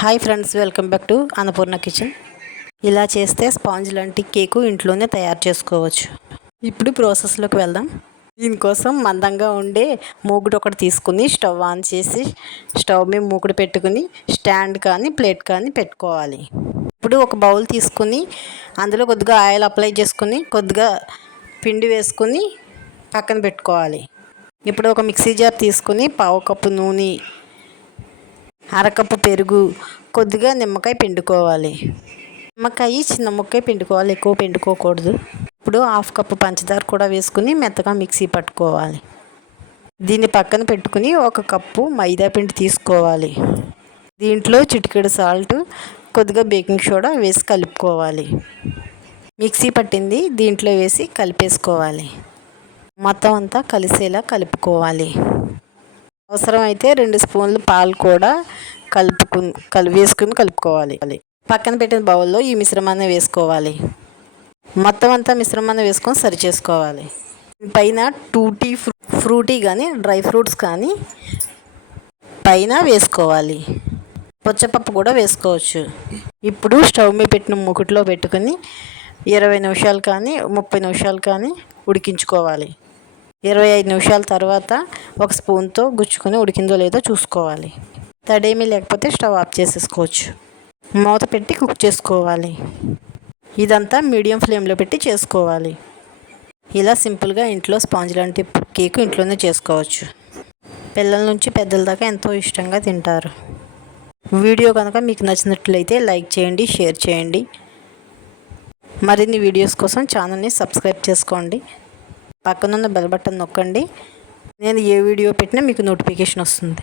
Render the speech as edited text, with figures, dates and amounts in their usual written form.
Hi friends, welcome back to Annapurna kitchen. ఇలా చేస్తే sponge లాంటి కేకు ఇంట్లోనే తయారు చేసుకోవచ్చు. ఇప్పుడు ప్రాసెస్లోకి వెళ్దాం. దీనికోసం మందంగా ఉండే మూకుడు ఒకటి తీసుకుని స్టవ్ ఆన్ చేసి స్టవ్ మీద మూకుడు పెట్టుకుని స్టాండ్ కానీ ప్లేట్ కానీ పెట్టుకోవాలి. ఇప్పుడు ఒక బౌల్ తీసుకుని అందులో కొద్దిగా ఆయిల్ అప్లై చేసుకుని కొద్దిగా పిండి వేసుకుని పక్కన పెట్టుకోవాలి. ఇప్పుడు ఒక మిక్సీ జార్ తీసుకుని పావు కప్పు నూనె, అరకప్పు పెరుగు, కొద్దిగా నిమ్మకాయ పిండుకోవాలి. నిమ్మకాయ చిన్న ముక్కాయ పిండుకోవాలి, ఎక్కువ పిండుకోకూడదు. ఇప్పుడు హాఫ్ కప్పు పంచదార కూడా వేసుకుని మెత్తగా మిక్సీ పట్టుకోవాలి. దీన్ని పక్కన పెట్టుకుని ఒక కప్పు మైదా పిండి తీసుకోవాలి. దీంట్లో చిటికెడు సాల్ట్, కొద్దిగా బేకింగ్ సోడా వేసి కలుపుకోవాలి. మిక్సీ పట్టింది దీంట్లో వేసి కలిపేసుకోవాలి. మొత్తం అంతా కలిసేలా కలుపుకోవాలి. అవసరమైతే 2 స్పూన్లు పాలు కూడా వేసుకుని కలుపుకోవాలి. పక్కన పెట్టిన బౌల్లో ఈ మిశ్రమాన్ని వేసుకోవాలి. మొత్తం అంతా మిశ్రమాన్ని వేసుకొని సరి చేసుకోవాలి. పైన టూటీ ఫ్రూటీ కానీ డ్రై ఫ్రూట్స్ కానీ పైన వేసుకోవాలి. పుచ్చపప్పు కూడా వేసుకోవచ్చు. ఇప్పుడు స్టవ్ మీద పెట్టిన మూకుట్లో పెట్టుకుని 20 నిమిషాలు కానీ 30 నిమిషాలు కానీ ఉడికించుకోవాలి. 25 నిమిషాల తర్వాత ఒక స్పూన్తో గుచ్చుకొని ఉడికిందో లేదో చూసుకోవాలి. తడేమీ లేకపోతే స్టవ్ ఆఫ్ చేసేసుకోవచ్చు. మూత పెట్టి కుక్ చేసుకోవాలి. ఇదంతా మీడియం ఫ్లేమ్లో పెట్టి చేసుకోవాలి. ఇలా సింపుల్గా ఇంట్లో స్పాంజ్ లాంటి కేకు ఇంట్లోనే చేసుకోవచ్చు. పిల్లల నుంచి పెద్దల దాకా ఎంతో ఇష్టంగా తింటారు. వీడియో కనుక మీకు నచ్చినట్లయితే లైక్ చేయండి, షేర్ చేయండి. మరిన్ని వీడియోస్ కోసం ఛానల్ని సబ్స్క్రైబ్ చేసుకోండి. పక్కనున్న బెల్ బటన్ నొక్కండి. నేను ఏ వీడియో పెట్టినా మీకు నోటిఫికేషన్ వస్తుంది.